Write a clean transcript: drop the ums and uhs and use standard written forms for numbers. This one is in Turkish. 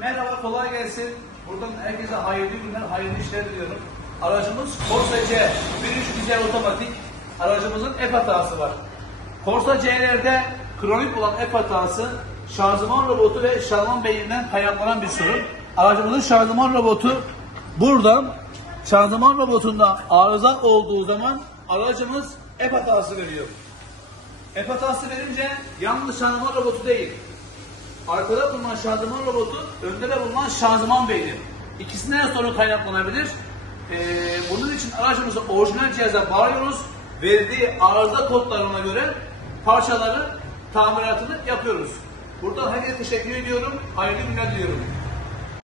Merhaba, kolay gelsin. Buradan herkese hayırlı günler, hayırlı işler diliyorum. Aracımız Corsa C, 1.3 dizel otomatik. Aracımızın F hatası var. Corsa C'lerde kronik olan F hatası, şanzıman robotu ve şanzıman beyninden kaynaklanan bir sorun. Aracımızın şanzıman robotu buradan, şanzıman robotunda arıza olduğu zaman aracımız F hatası veriyor. F hatası verince yalnız şanzıman robotu değil, arkada bulunan şanzıman robotu, önde de bulunan şanzıman beyni. İkisinden sonra kaynaklanabilir. Bunun için aracımızı orijinal cihaza bağlıyoruz. Verdiği arıza kodlarına göre parçaları tamiratını yapıyoruz. Burada herkese teşekkür ediyorum. Hayırlı günler diliyorum.